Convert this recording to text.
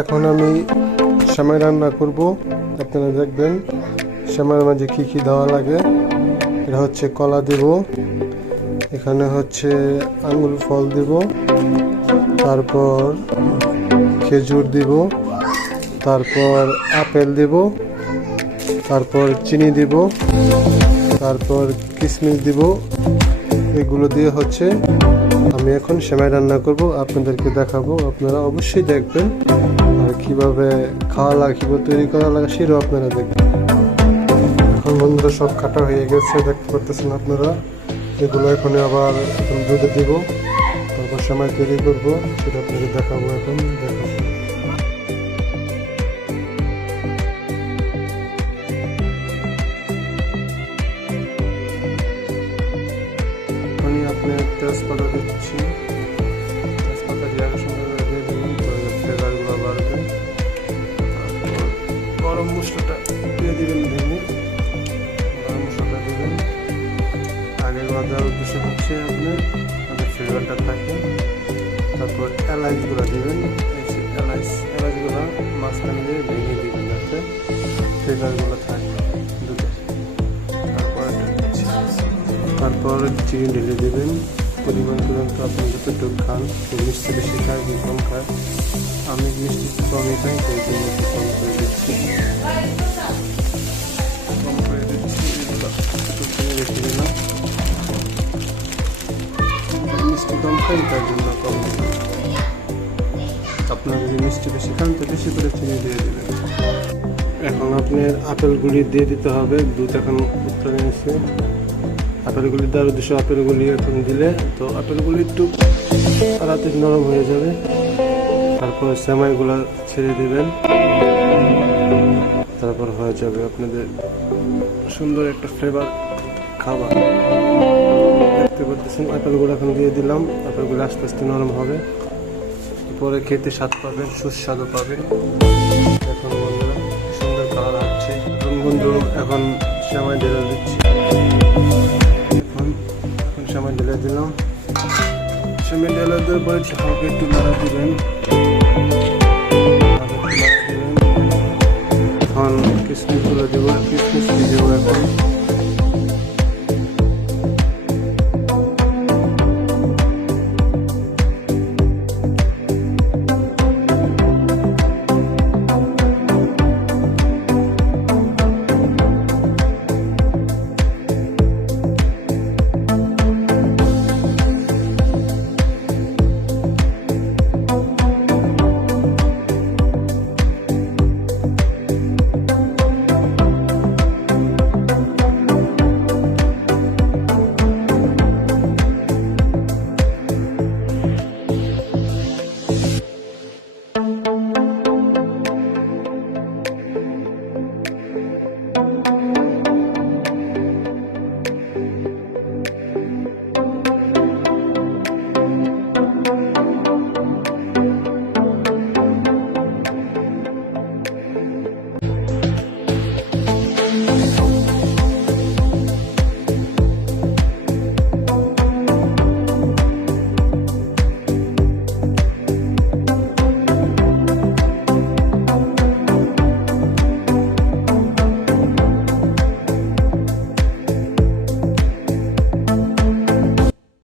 এখন আমি সেমাই রান্না করব। আপনারা দেখবেন সেমাইয়ের মাঝে কি কি দেওয়া লাগে। এটা হচ্ছে কলা দেব, এখানে হচ্ছে আঙ্গুর ফল দেব, তারপর খেজুর দিব, তারপর আপেল দেব, তারপর চিনি দিব, তারপর কিশমিশ দিব। এগুলো দিয়ে হচ্ছে আমি এখন সেমাই রান্না করব, আপনাদেরকে দেখাবো। আপনারা অবশ্যই দেখবেন আর কীভাবে খাওয়া লাগে, কীভাবে তৈরি করা লাগে, সেটাও আপনারা দেখবেন। এখন বন্ধুরা সব কাটা হয়ে গেছে, দেখতে পারতেছেন আপনারা। এগুলো এখন আবার দুধে দিব, তারপর সেমাই তৈরি করব, সেটা আপনাদের দেখাবো এখন, দেখাবো। তেজপাতা দিচ্ছি তেজপাতা দেওয়ার সঙ্গে দিয়ে দিন ফ্লেভারগুলো বাড়বে তারপর গরম মশলাটা দিয়ে দিবেন ভেঙে গরম মশলাটা দিবেন আগে দেওয়ার উদ্দেশ্য হচ্ছে আপনার যাতে ফ্লেভারটা থাকে তারপর এলাচগুলো দিবেন এলাচ এলাচগুলো মাঝখানে দিয়ে ভেঙে দিবেন যাতে ফ্লেভারগুলো থাকে দুধে তারপর। তারপর চিনি ঢেলে দেবেন পরিমাণ পর্যন্ত আপনি যতটুকু খান মিষ্টি বেশি খায় কি কম খায় আমি মিষ্টি কমই খাই তো জন্য একটু কম করে দিচ্ছি কম করে দিচ্ছি রেখে দিলাম। মিষ্টি কম খাই, তার জন্য কম আপনারা যদি মিষ্টি বেশি খান, তো বেশি করে চিনি দিয়ে দেবেন। এখন আপনার আপেলগুলি দিয়ে দিতে হবে। দুধ এখন উত্তরে নিচ্ছে আপেলগুলি দেওয়ার উদ্দেশ্য আপেলগুলি এখন দিলে, তো আপেলগুলি একটু তাড়াতাড়ি নরম হয়ে যাবে। তারপর সেমাইগুলো ছেড়ে দিবেন। তারপর হয়ে যাবে আপনাদের সুন্দর একটা ফ্লেভার খাবার। দেখতে পাচ্ছেন, আপেলগুলো এখন দিয়ে দিলাম। আপেলগুলো আস্তে আস্তে নরম হবে। পরে খেতে স্বাদ পাবেন, সুস্বাদু পাবেন। এখন বন্ধুরা, সুন্দর কালার হচ্ছে এখন বন্ধু এখন সেমাই ঢেলে দিচ্ছি। সময় ঢেলে দিলাম সময় ঢেলে দেওয়ার পরে ঢাকাকে একটু নাড়া দেবেন এখন কিসমিস তুলে দেবো কিসমিস দিয়ে দেবো এখন